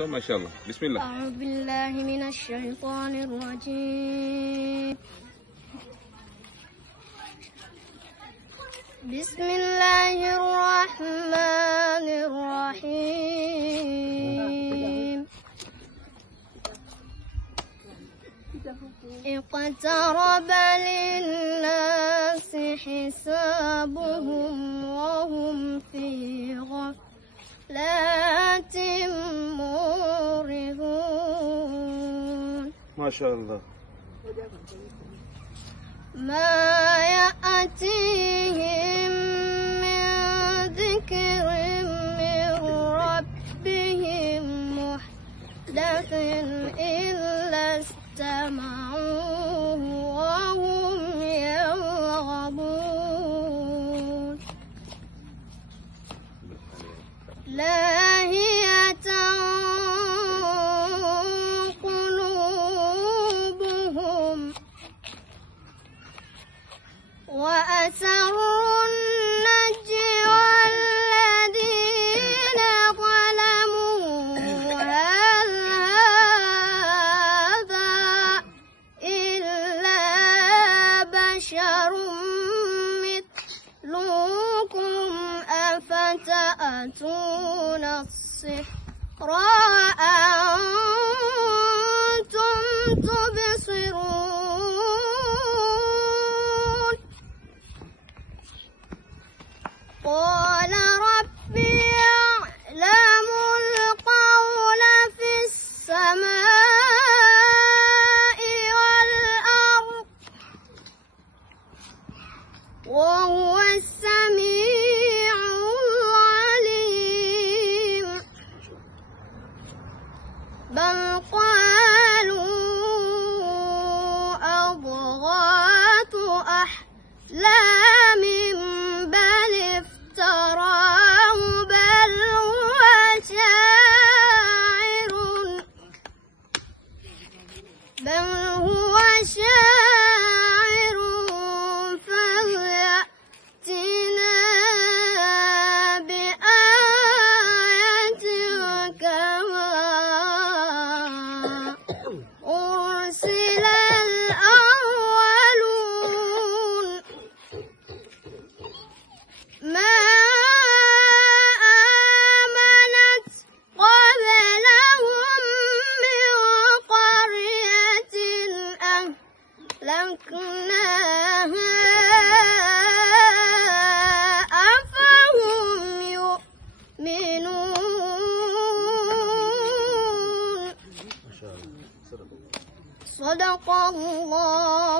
ما شاء الله. بسم الله. أعوذ بالله من الشيطان الرجيم. بسم الله الرحمن الرحيم. اقترب للناس حسابهم وهم في غفلة معرضون. ما شاء الله. ما يأتيهم من ذكر من ربهم محدث إلا استمعوه وهم يرغبون. لاهية قلوبهم وأسروا النجوى الذين ظلموا هل هذا إلا بشر مثلكم أفتأتون السحر وأنتم تبصرون. قال ربي يعلم القول في السماء والأرض وهو السميع العليم. بل قالوا أضغاث أحلام بل افتراه بل هو شاعر فليأتنا بآية كما أرسل الأولون. ما آمنت قبلهم من قرية أهلكناها أفهم يؤمنون. صدق الله